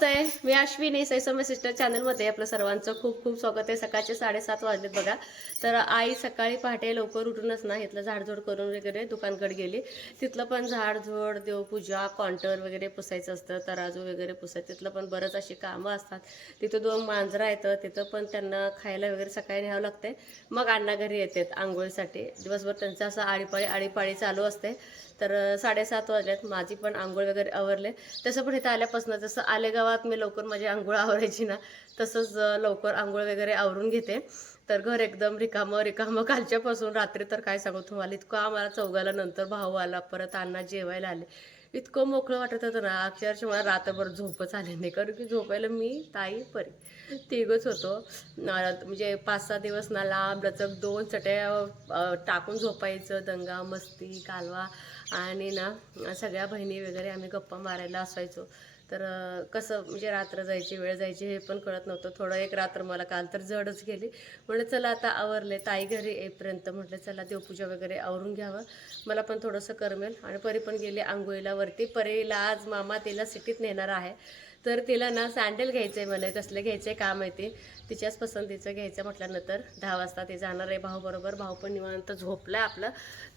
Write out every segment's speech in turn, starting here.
नमस्ते मी Ashwini सैसम्य sister चॅनलमध्ये आपलं सर्वांचं खूप खूप स्वागत आहे. सकाळचे साडेसात वाजलेत बघा. तर आई सकाळी पहाटे लवकर उठूनच ना इथलं झाडझोड करून वगैरे दुकानकडे गेली. तिथलं पण झाडझोड देवपूजा कॉन्टर वगैरे पुसायचं असतं तराजू वगैरे पुसायचं. तिथलं पण बरंच अशी कामं असतात. तिथं दोन मांजरं आहेत तिथं पण त्यांना खायला वगैरे सकाळी न्यावं लागते मग अण्णा घरी येतात आंघोळीसाठी. दिवसभर त्यांचं असं आळीपाळी आळीपाळी चालू असते. तर साडेसात वाजल्यात. माझी पण आंघोळ वगैरे आवरले. तसं पण इथं आल्यापासून जसं आले गावात मी लवकर माझी आंघोळ आवरायची ना तसंच लवकर आंघोळ वगैरे आवरून घेते. तर घर एकदम रिकामं रिकामं. कालच्यापासून रात्री तर काय सांगू तुम्हाला इतकं आम्हाला चौघाला नंतर भाऊ आला परत अण्णा जेवायला आले. इतकं मोकळं वाटत होतं ना अक्षरशः मला रात्रभर झोपच आले नाही. कारण की झोपायला मी ताई परी तिघच होतो. म्हणजे पाच सहा दिवस ना लांब लचक दोन चट्या टाकून झोपायचं. दंगा मस्ती कालवा. आणि ना सगळ्या बहिणी वगैरे आम्ही गप्पा मारायला असायचो. तर कसं म्हणजे रात्र जायची वेळ जायची हे पण कळत नव्हतं. थोडं एक रात्र मला काल तर जडच गेली. म्हणलं चला आता आवरले ताई घरी येईपर्यंत म्हटलं चला देवपूजा वगैरे आवरून घ्यावं. मला पण थोडंसं करमेल. आणि परी पण गेली आंघोळीला वरती. परीला आज मामा तिला सिटीत नेणार आहे. तर तिला ना सँडल घ्यायचं आहे मला कसले घ्यायचे आहे ते तिच्याच पसंतीचं घ्यायचं म्हटल्यानंतर दहा वाजता ते जाणार आहे भाऊ बरोबर. भाऊ पण निवांत झोपलं आपलं.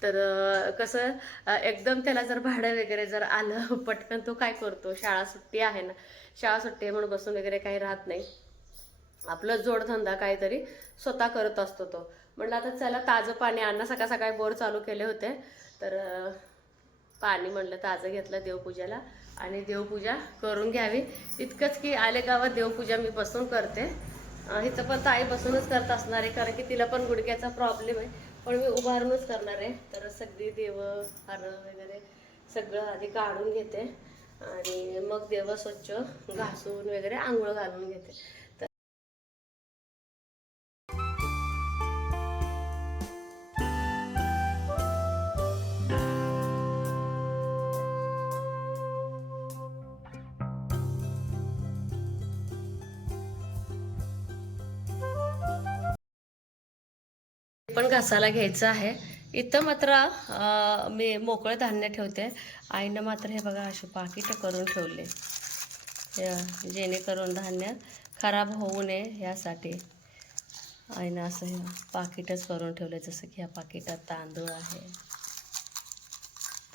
तर कसं एकदम त्याला जर भाडं वगैरे जर आलं पटकन तो काय करतो? शाळा सुट्टी आहे ना. शाळा सुट्टी आहे म्हणून बसून वगैरे काही राहत नाही. आपलं जोडधंदा काहीतरी स्वतः करत असतो तो. म्हणलं आता चला ताजं पाणी आणणं. सकाळ सकाळी बोर चालू केले होते. तर पाणी म्हणलं ताजं घेतलं देवपूजेला. आणि देवपूजा करून घ्यावी. इतकंच की आले गावात देवपूजा मी बसून करते. हिचं पण ताई बसूनच करत असणार आहे कारण की तिला पण गुडघ्याचा प्रॉब्लेम आहे. पण मी उभारूनच करणार आहे. तर सगळी देवं हार वगैरे सगळं आधी काढून घेते. आणि मग देव स्वच्छ घासून वगैरे आंघोळ घालून घेते. घासायला घ्यायचं आहे. इथं मात्र मी मोकळं धान्य ठेवते. आईनं मात्र हे बघा असे पाकिटं करून ठेवले. जेणेकरून धान्य खराब होऊ नये ह्यासाठी आईनं असं हे पाकिटच करून ठेवले जसं की ह्या पाकिटात तांदूळ आहे.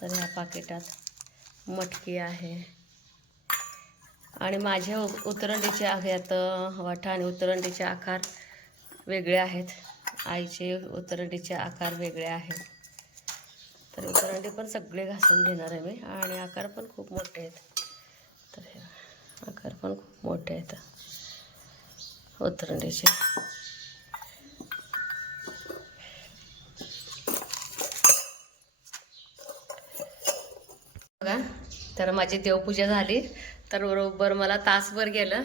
तर ह्या पाकिटात मटकी आहे. आणि माझ्या उ- उतरंडीचे आहेत वाटा आणि उतरंडीचे आकार वेगळे आहेत. आईचे उतरंडीचे आकार वेगळे आहेत. तर उतरंडी पण सगळे घासून घेणार आहे मी. आणि आकार पण खूप मोठे आहेत. तर हे आकार पण खूप मोठे आहेत. उतरंडीचे. बघा तर माझी देवपूजा झाली. तर बरोबर मला तासभर गेलं.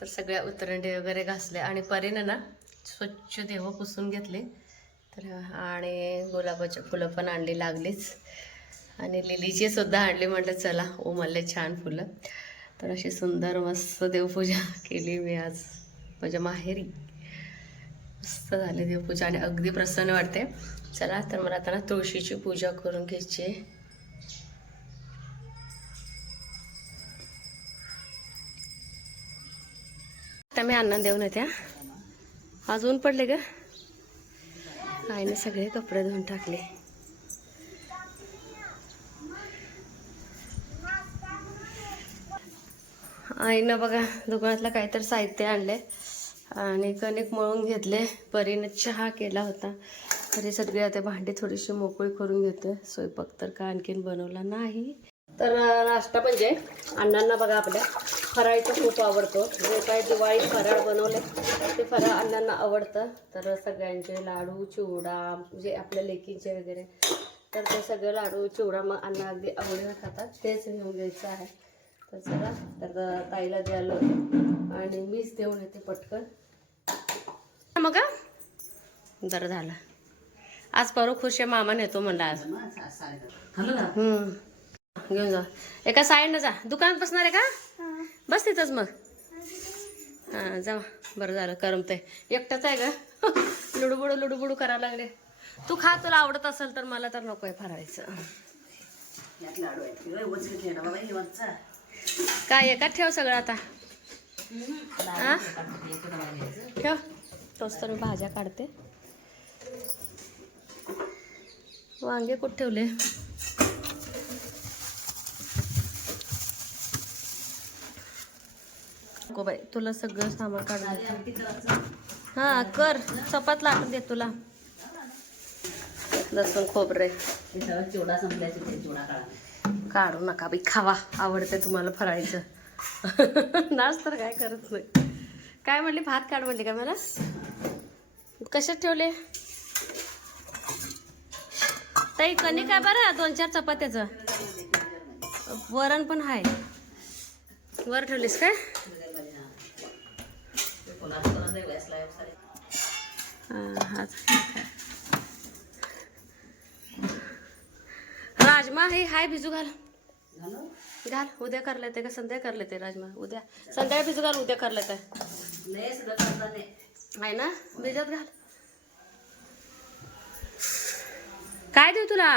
तर सगळ्या उतरंडी वगैरे घासले आणि परीनं ना स्वच्छ देव पुसून घेतले. तर आणि गुलाबाची फुलं पण आणली लागलीच. आणि लिलीची सुद्धा आणली म्हटलं चला उमलले छान फुलं. तर अशी सुंदर मस्त देवपूजा केली मी आज. माझ्या माहेरी. मस्त झाली देवपूजा आणि अगदी प्रसन्न वाटते. चला तर मला आता ना तुळशीची पूजा करून घ्यायची आहे. आता मी अन्न देऊन येत्या अजून आज ऊन पडले ग आईने सगळे कपडे धुवून टाकले. आईनं बघा दुकानातलं काहीतरी साहित्य आणले आणि कणिक मळून घेतले. परीनं चहा केला होता. तरी सगळी आता भांडी थोडीशी मोकळी करून घेते स्वयंपाक तर का आणखीन बनवला नाही. तर नाश्ता म्हणजे अण्णांना बघा आपल्या फराळीचं खूप आवडतो. जे काय दिवाळी फराळ बनवले ते फराळ अण्णांना आवडतं. तर सगळ्यांचे लाडू चिवडा म्हणजे आपल्या लेकींचे वगैरे तर ते सगळे लाडू चिवडा मग अण्णा अगदी आवडीनं खातात. तेच घेऊन घ्यायचं आहे. तर चला तर ताईला द्यायला आणि मीच देऊन येते पटकन. मग? बरं झालं. आज परू खुश आहे मामा नेतो म्हणला आज. हम्म. घेऊन जा. एका साईडनं जा. दुकानात बसणार आहे का? बस तिथंच मग. हां जा बरं झालं करमते एकटाच आहे का? लुडुबुडू लुडुबुडू करायला लागले. तू खा तुला आवडत असेल तर मला तर नको आहे फराळायचं काय एकात ठेव सगळं आता. हा? ठेव. तोच तर मी भाज्या काढते. वांगे कुठे ठेवले? नको बाई तुला सगळं सामान काढून हा कर. चपात लाटून दे तुला. लसूण खोबरे. चिवडा चिवडा काढा काढू नका बाई खावा. आवडते तुम्हाला फराळीचं नाच तर काय करत नाही. काय म्हणली? भात काढ म्हणली का मला? कशात ठेवले? ताई कणी काय बरं दोन चार चपात्याचं. वरण पण आहे. वर ठेवलीस काय? राजमा हे हाय भिजू घाल. घाल उद्या करले ते का? संध्या करले ते राजमा उद्या. संध्याकाळी भिजू घाल उद्या करले ते आहे ना? भिजत घाल. काय देऊ तुला?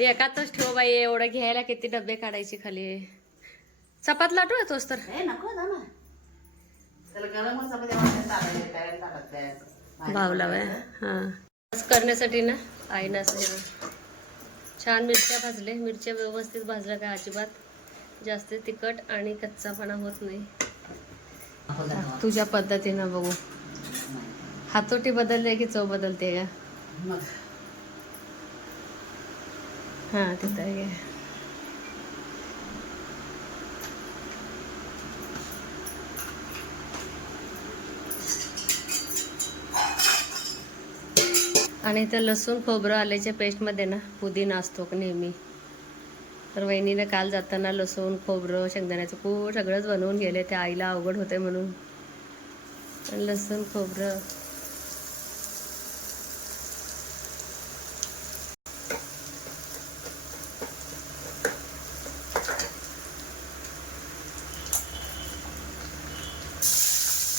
एकातच ठेव बाई एवढं घ्यायला किती डबे काढायचे खाली. चपात लाटू येतोस तर. हे नको ना ना. त्याला गरम चपाती वाटत चालायचे त्याला ताटात द्यायचं भावला बाय हां. करण्यासाठी ना आईनं असं हे छान मिरच्या भाजले मिरच्या व्यवस्थित भाजल्या काय अजिबात? जास्त तिखट आणि कच्चापणा होत नाही. तुझ्या पद्धतीनं बघू. हातोटी बदलते की चव बदलते का? हां तिथं आणि त्या लसूण खोबरं आल्याच्या पेस्टमध्ये ना पुदिना असतो नेहमी. तर वहिनीने काल जाताना लसूण खोबरं शेंगदाण्याचं खूप सगळंच बनवून गेले. ते आईला अवघड होते म्हणून. लसूण खोबरं.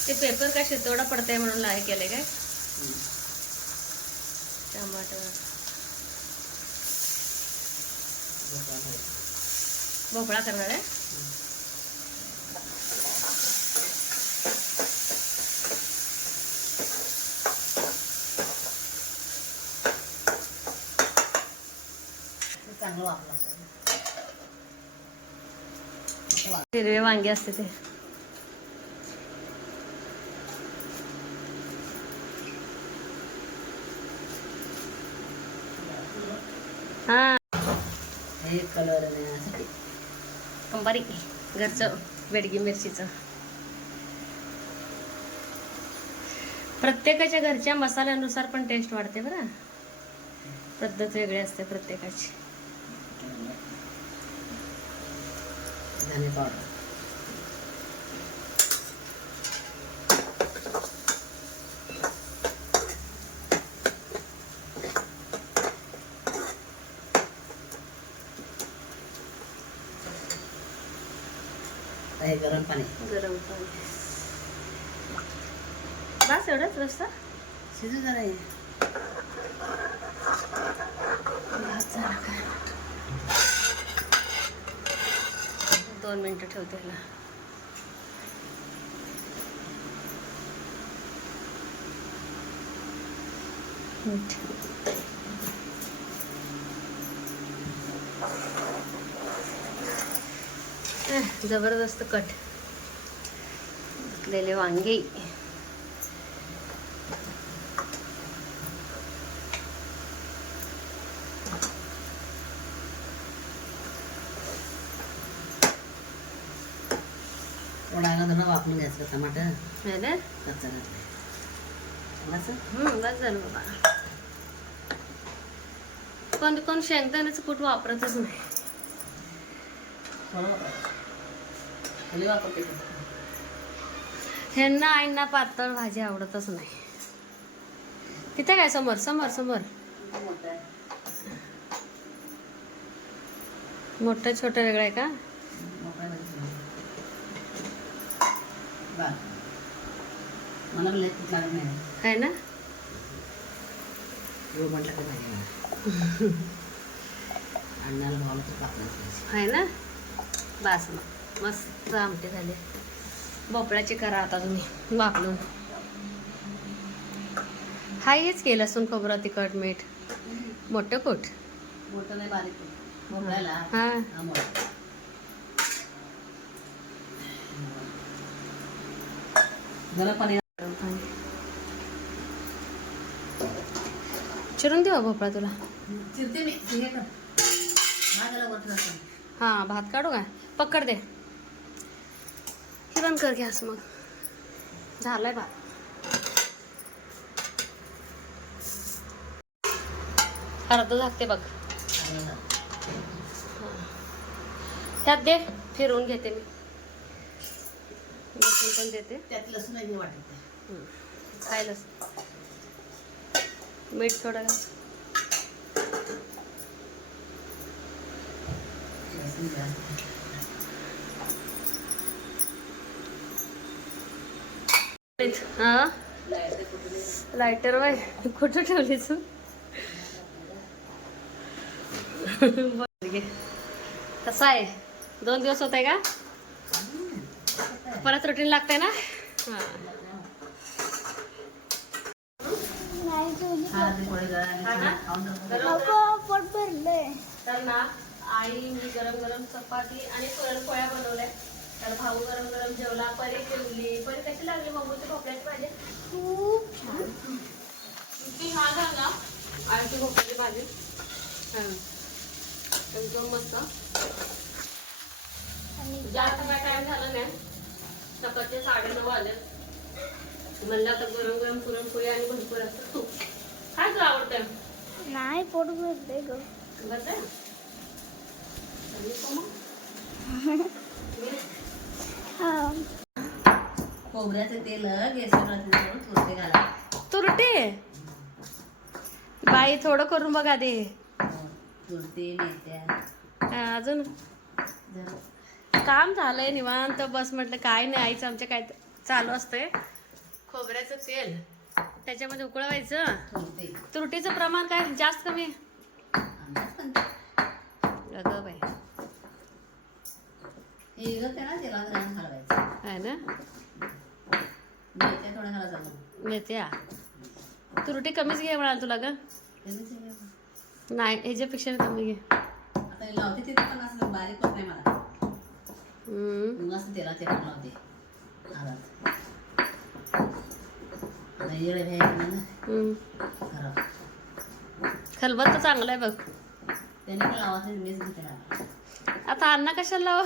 ते पेपर काय शितोडा पडतंय म्हणून लाय केले काय? टमाटर। भोपळा करणार आहे? ते चांगलं वापरलं हिरवे वांगे असते ते. हा. हे कलर देण्यासाठी अंबारी घरचं बेडगी मिरचीचं. प्रत्येकाच्या घरच्या मसाल्यानुसार पण टेस्ट वाढते बरं. पद्धत वेगळी असते प्रत्येकाची. धने पावडर. हे गरम पाणी. गरम पाणी. बस एवढंच रस्ता शिजू जरा हे. काय? दोन मिनिटं ठेवते ह्याला. मीठ. जबरदस्त कट. घातलेले वांगे. थोडा वापरून घ्यायचं टमाटर. है ना? कच्चं घातलं थोडंसं हम्म, बस झालं बाबा. कोण कोण शेंगदाण्याचं कूट वापरतच नाही थोडं वापरायचं खाली वापरते का? ह्यांना आईंना पातळ भाजी आवडतच नाही. तिथे काय समोर समोर समोर? मोठं छोटं वेगळं आहे का? आहे ना? आहे ना? बास मग. मस्त आमटे झाले. भोपळ्याचे करा आता तुम्ही. वापरून हा हेच केलं लसूण खोबरं तिखट मीठ. मोठं कोट मोठं नाही बारीक आहे. भोपळ्याला. हा. मोठा. गरम पाणी चिरून देऊ भोपळा तुला? चिरते मी. हे हा भात काढू का? पकड दे. हे बंद कर गॅस मग. झालाय भात. अर्ध झाकते बघ. त्यात दे फिरवून घेते मी. लसूण पण देते. त्यात लसूण आहे वाटत हम्म. खायलाच मीठ थोडं घाल. लसूण जास्त हा? लायटर बाय कुठं ठेवली तू. कसा आहे? दोन दिवस होत आहे का? परत रुटीन लागतंय ना? तर ना आई मी गरम गरम चपाती आणि पुरणपोळ्या बनवल्या. तर भाऊ गरम गरम जेवला परी जेवली परी कशी लागली? मम्मीची भोपळ्याची भाजी. ती हा झाला आळची भोपळ्याची भाजी. हं. एकदम मस्त. जास्त काय टाइम झाला नाही? सकाळचे साडेनऊ वाजले म्हणलं आता गरम गरम पुरणपोळी आणि भरपूर असतं तूप काय तुला आवडतं नाही पोट भरले ग? हा खोबऱ्याचं तेल घाला. तुरटे? बाई थोडं करून बघा दे. हा, अजून? काम झालंय निवांत बस म्हटलं काय नाही आईचं आमच्या काय चालू असतंय. खोबऱ्याचं तेल त्याच्यामध्ये उकळवायचं. तुरटीचं प्रमाण काय जास्त कमी? अगं बाई हे गं त्याला तेलात घालून हलवायचं आहे ना? मेथ्या तुरटी कमीच घे म्हणाल तुला ग. नाही ह्याच्यापेक्षा कमी घे. खलबत तर चांगलं आहे बघ. त्याने पण मीच घेते. आता अण्णा कशाला लाव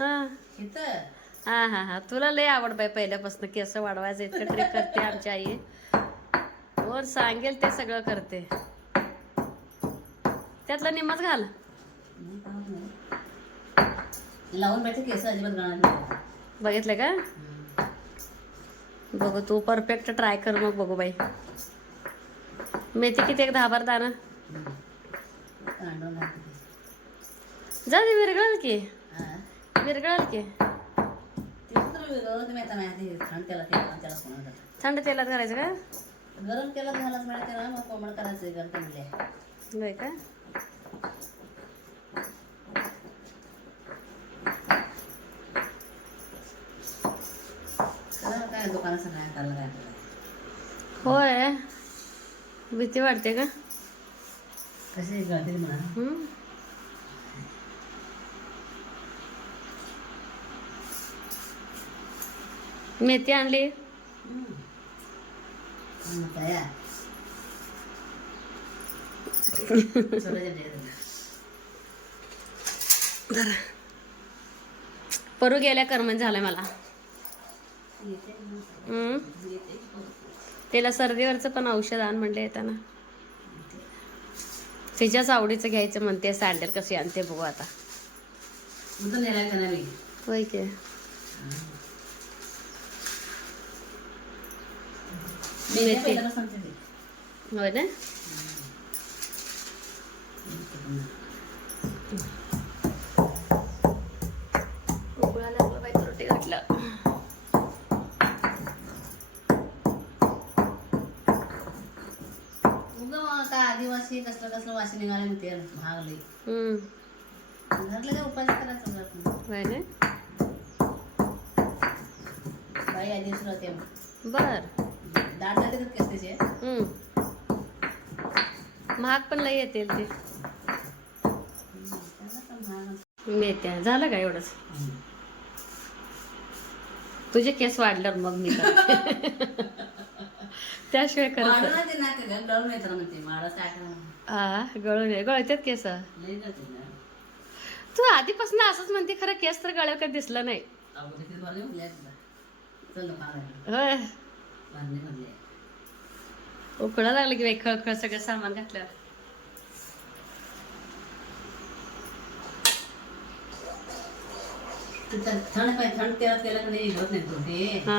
हा. इथं. हा हा हा. तुला लय आवड बाई पहिल्यापासून केस वाढवायचं इतकं तरी करते आमची आई. वर सांगेल ते सगळं करते. त्यातलं निम्मच घाल. लावून केस अजिबात बघितलं का? बघू तू परफेक्ट ट्राय कर मग बघू बाई. मेथी किती एक दहा बार दाणं. कांडून घालते जा दे विरगळल की. विरगळल की. थंड तेला तेलात घालायचं का? गरम केलं घालाच मिळेल त्याला मग कोमळ करायचं गरम म्हणले होय का. होय. भीती वाटते का? कशी गळतील म्हणा. मेथी आणली. परू गेल्या करमन झालंय मला. त्याला सर्दीवरचं पण औषध आण म्हणले येताना. तिच्याच आवडीचं घ्यायचं म्हणते सँडल कशी आणते बघू आता. होय की. मी ते. होय ना? उकळा लागला बाई रोटी घातलं. उगं आता आदिवासी कसलं कसलं वाशी निघाले महाग लई. हम्म. घरातलं काय उपाय करायचं आपण होय ना? बाई आधी बर. दाट त्याचे हम्म. महाग पण लई येतील ते. मेथ्या झालं का एवढंच? तुझे केस वाढल्यावर मग मी करते. त्याशिवाय करत ते म्हणते हा गळून गळतात केस. लई जाते ना. तू आधीपासून असंच म्हणते खरं केस तर गळ्यावर कधी दिसलं नाही. अगोदर चल ना होय. उकळा लागलं की बाई खळ खळ सगळं सामान तिथं थंड पाहिजे थंड तेलात केलं का नाही होत नाही तो ते हा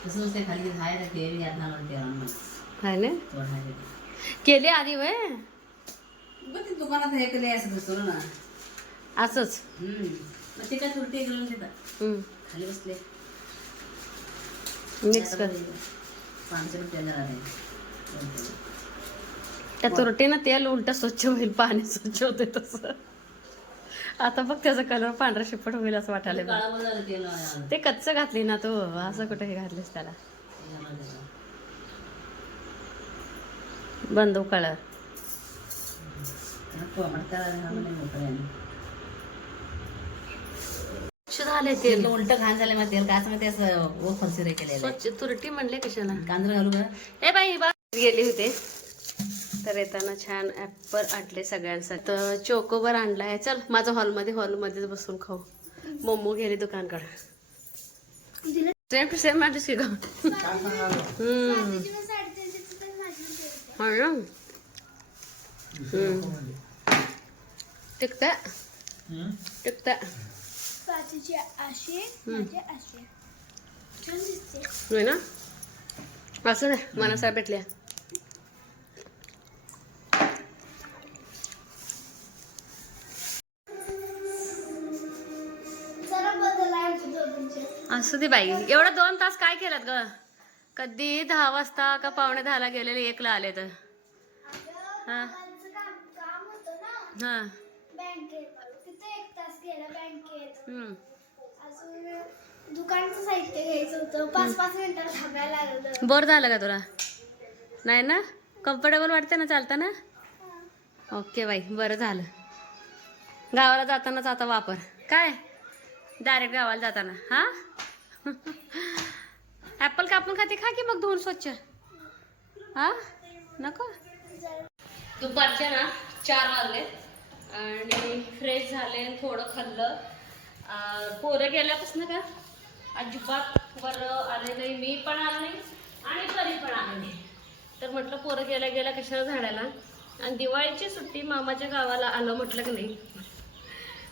तसंच ते खाली खायला तेल घ्यात ना तेला हाय ना थोडं केली आधी वय ते दुकानात हे केले असं दिसतो ना असंच मग ते काय तुरटी घालून देतात. खाली बसले मिक्स कर. त्या तुरटीनं तेल उलट स्वच्छ होईल पाणी स्वच्छ होते तसं. आता बघ त्याचा कलर पांढरा शिपट होईल असं वाटायला. ते कच्च घातली ना तू असं कुठे घातलीस त्याला. बंदू कलर आहे. झाले तेल. उलट घाण झालं मग तेल. काय असं मग ते असं ओ फरसिरे केलेलं आहे. स्वच्छ तुरटी म्हणले कशाला? कांदा घालू का ए बाई बा गेले होते. तर येताना छान ऍपल आणले सगळ्यांसाठी. तर चोकोबर आणलाय. चल माझा हॉलमध्ये हॉलमध्येच बसून खाऊ. मोमो गेले दुकानकडे. सेम टू सेम की हा हम्म. टिकता? टिकता. पाचीचे आशे माझे आशे छान दिसते. होय ना? असं साहेब भेटल्या. जरा बदल आहे आमच्या दोघींचे. असू दे बाई. एवढं दोन तास काय केलं ग? कधी दहा वाजता का पावणे दहाला गेलेले एकला आले तर हा. त्यांचं काम काम होतं ना. हा. बँकेत. गेला बँकेत. अजून दुकानचं साहित्य घ्यायचं होतं. पाच पाच मिनिटं थांबायला लागलं. बोर झालं का तुला? नाही ना? कम्फर्टेबल वाटते ना चालताना? ओके बाई. बरं झालं. गावाला जातानाच आता वापर. काय? डायरेक्ट गावाला जाताना. हा? ॲपल कापून खाते खा की मग धुवून स्वच्छ? हा? नको? दुपारच्या ना चार वाजले. आणि फ्रेश झाले थोडं खाल्लं. पोरं गेल्यापासून का? अजिबात बरं आले नाही. मी पण आले नाही आणि तरी पण आले नाही. तर म्हटलं पोरं गेल्या गेल्या कशाला झाडायला? आणि दिवाळीची सुट्टी मामाच्या गावाला आलं म्हटलं की नाही?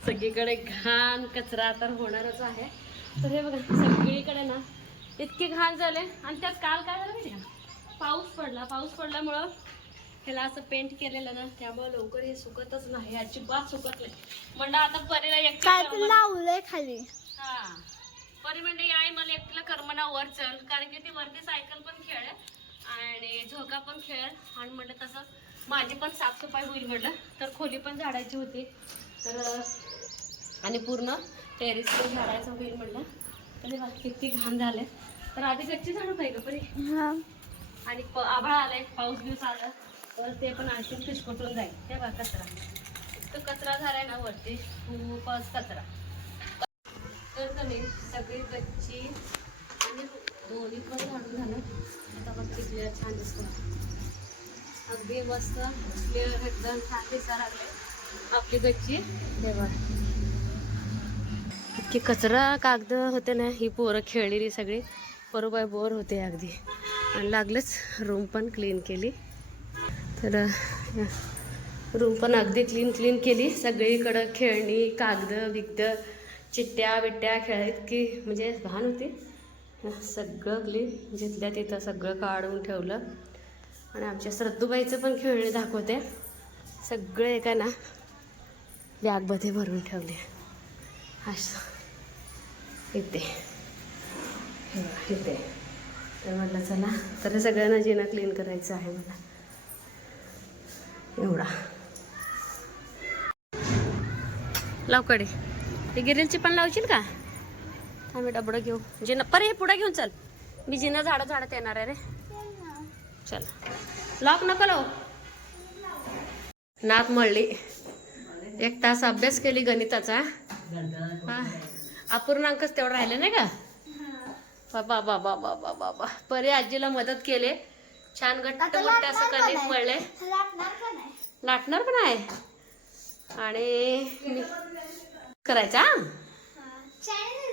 सगळीकडे घाण कचरा तर होणारच आहे. तर हे बघा सगळीकडे ना इतके घाण झाले. आणि त्यात काल काय झालं माहिती का? पाऊस पडला. पाऊस पडल्यामुळं ह्याला असं पेंट केलेलं ना त्यामुळे लवकर हे सुकतच नाही अजिबात सुकत नाही. म्हणलं आता परीला एकटी करमत- लावलंय खाली? हा. परी म्हणले आई मला एकटीला करमना वर चल. कारण की ती वरती सायकल पण खेळ आणि झोका पण खेळ. आणि म्हणलं तसं माझी पण साफसफाई होईल म्हटलं तर खोली पण झाडायची होती. तर आणि पूर्ण टेरेस पण झाडायचं होईल म्हटलं तर किती घाण झाले तर आधी गच्ची झाडू पाहिजे परी? आणि आभाळ आलाय पाऊस बिऊस आला. तर ते पण आणखी फिसकटून जाईल. ते बघा कचरा. तो कचरा झालाय ना वरती खूपच कचरा. तर तुम्ही सगळी गच्ची आणि दोन्ही पण झाडून झालं आता बघ क्लिअर छान दिसतो अगदी मस्त क्लिअर एकदम छान दिसायला लागले आपली गच्ची. देवा इतकी कचरा कागद होते ना ही पोरं खेळलेली सगळी. बरोबर बोर होते अगदी. आणि लागलंच रूम पण क्लीन केली. तर रूम पण अगदी क्लीन क्लीन केली. सगळीकडं खेळणी कागद बिगद चिट्ट्या बिट्ट्या खेळत की म्हणजे भान होती. सगळं क्लीन जिथल्या तिथं सगळं काढून ठेवलं. आणि आमच्या श्रद्धूबाईचं पण खेळणी दाखवते. सगळं एका ना बॅगमध्ये भरून ठेवले. असं. इथे. येते इथे. तर म्हटलं चला. तर सगळ्यांना जिना क्लीन करायचं आहे मला एवढा. लावकडे हे गिरीलची पण लावशील का? आम्ही डबडं घेऊ. जिना परे हे पुढे घेऊन चल. मी जिना झाडं झाडत येणार आहे रे. चल. लॉक नको लावू. नाक मळली. एक तास अभ्यास केली गणिताचा. अपूर्णांकच तेवढं राहिले नाही का? बाबा बाबा बाबा बाबा. परे आजीला मदत केले. छान घट्ट घट्ट असं लाटणार कणिक पण मळले आहे. लाटणार पण आहे. आणि करायचा? चॅनल